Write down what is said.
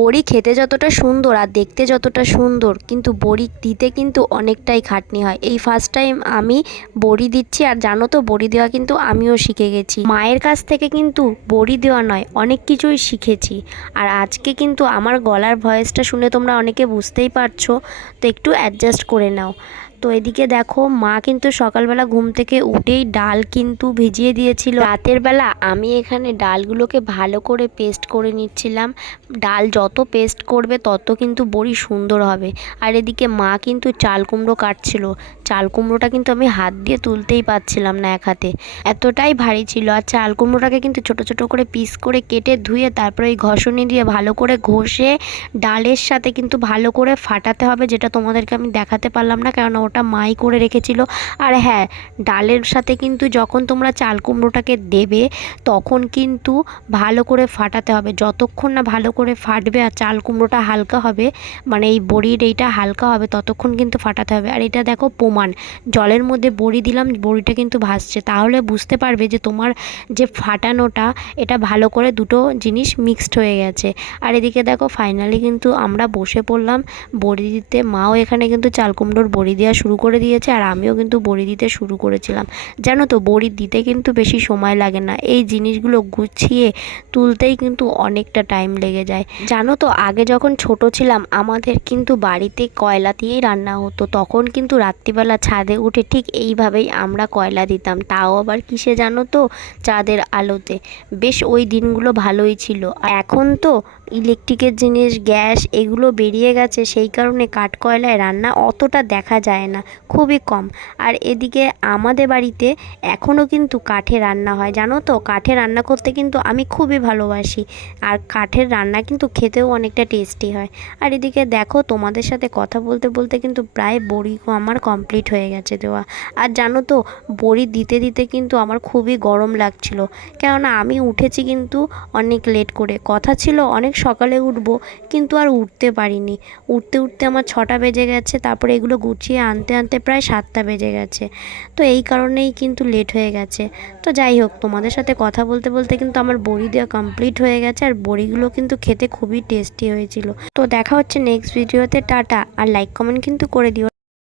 বড়ি খেতে যতটা সুন্দর আর দেখতে যতটা সুন্দর, কিন্তু বড়ি দিতে কিন্তু অনেকটাই খাটনি হয়। এই ফার্স্ট টাইম আমি বড়ি দিচ্ছি, আর জানো তো, বড়ি দেওয়া কিন্তু আমিও শিখে গেছি। মায়ের কাছ থেকে কিন্তু বড়ি দেওয়া নয়, অনেক কিছুই শিখেছি। আর আজকে কিন্তু আমার গলার ভয়েসটা শুনে তোমরা অনেকে বুঝতেই পারছ, তো একটু অ্যাডজাস্ট করে নাও। তো এদিকে দেখো, মা কিন্তু সকালবেলা ঘুম থেকে উঠেই ডাল কিন্তু ভিজিয়ে দিয়েছিল। রাতের বেলা আমি এখানে ডালগুলোকে ভালো করে পেস্ট করে নিচ্ছিলাম। ডাল যত পেস্ট করবে তত কিন্তু বড়ি সুন্দর হবে। আর এদিকে মা কিন্তু চাল কুমড়ো কাটছিল। চাল কুমড়োটা কিন্তু আমি হাত দিয়ে তুলতেই পারছিলাম না এক হাতে। এতটাই ভারী ছিল। আর চাল কুমড়োটাকে কিন্তু ছোট ছোট করে পিস করে কেটে ধুয়ে তারপরে ওই ঘষণি দিয়ে ভালো করে ঘষে ডালের সাথে কিন্তু ভালো করে ফাটাতে হবে, যেটা তোমাদেরকে আমি দেখাতে পারলাম না, কেননা ওটা মাই করে রেখেছিল। আর হ্যাঁ ডালের সাথে কিন্তু যখন তোমরা চাল কুমড়োটাকে দেবে, তখন কিন্তু ভালো করে ফাটাতে হবে। যতক্ষণ না ভালো করে ফাটবে আর চাল কুমড়োটা হালকা হবে মানে এই বড়ির এইটা হালকা হবে, ততক্ষণ কিন্তু ফাটাতে হবে। আর এটা দেখো প্রমাণ জলের মধ্যে বড়ি দিলাম, বড়িটা কিন্তু ভাসছে তাহলে বুঝতে পারবে যে তোমার যে ফাটানোটা, এটা ভালো করে দুটো জিনিস মিক্সড হয়ে গেছে। আর এদিকে দেখো ফাইনালি কিন্তু আমরা বসে পড়লাম। বড়ি দিতে মাও এখানে কিন্তু চাল কুমড়োর বড়ি দেওয়া শুরু করে দিয়েছে, আর আমিও কিন্তু বড়ি দিতে শুরু করেছিলাম। জানো তো, বড়ি দিতে কিন্তু বেশি সময় লাগে না। এই জিনিসগুলো গুছিয়ে তুলতেই কিন্তু অনেকটা টাইম লেগে যায়। জানো তো, আগে যখন ছোট ছিলাম, আমাদের কিন্তু বাড়িতে কয়লা দিয়েই রান্না হতো। তখন কিন্তু রাত্রিবেলা ছাদে উঠে ঠিক এইভাবেই আমরা কয়লা দিতাম। তাও আবার কিসে জানো তো? চাঁদের আলোতে। বেশ ওই দিনগুলো ভালোই ছিল। এখন তো ইলেকট্রিকের জিনিস, গ্যাস এগুলো বেরিয়ে গেছে, সেই কারণে কাঠ কয়লায় রান্না অতটা দেখা যায় না, খুবই কম। আর এদিকে আমাদের বাড়িতে এখনও কিন্তু কাঠে রান্না হয়, জানো তো? কাঠে রান্না করতে কিন্তু আমি খুবই ভালোবাসি। আর কাঠের রান্না কিন্তু খেতেও অনেকটা টেস্টি হয়। আর এদিকে দেখো, তোমাদের সাথে কথা বলতে বলতে কিন্তু প্রায় বড়ি আমার কমপ্লিট হয়ে গেছে দেওয়া। আর জানো তো, বড়ি দিতে দিতে কিন্তু আমার খুবই গরম লাগছিল। কেননা আমি উঠেছি কিন্তু অনেক লেট করে। কথা ছিল অনেক সকালে উঠব, কিন্তু আর উঠতে পারিনি। উঠতে উঠতে আমার ছটা বেজে গেছে, তারপরে এগুলো গুছিয়ে আনতে আনতে প্রায় সাতটা বেজে গেছে। তো এই কারণেই কিন্তু লেট হয়ে গেছে। তো যাই হোক, তোমাদের সাথে কথা বলতে বলতে কিন্তু আমার বড়ি দেওয়া কমপ্লিট হয়ে গেছে, আর বড়িগুলো কিন্তু খেতে খুবই টেস্টি হয়েছিল। তো দেখা হচ্ছে নেক্সট ভিডিওতে টাটা। আর লাইক কমেন্ট কিন্তু করে দিও।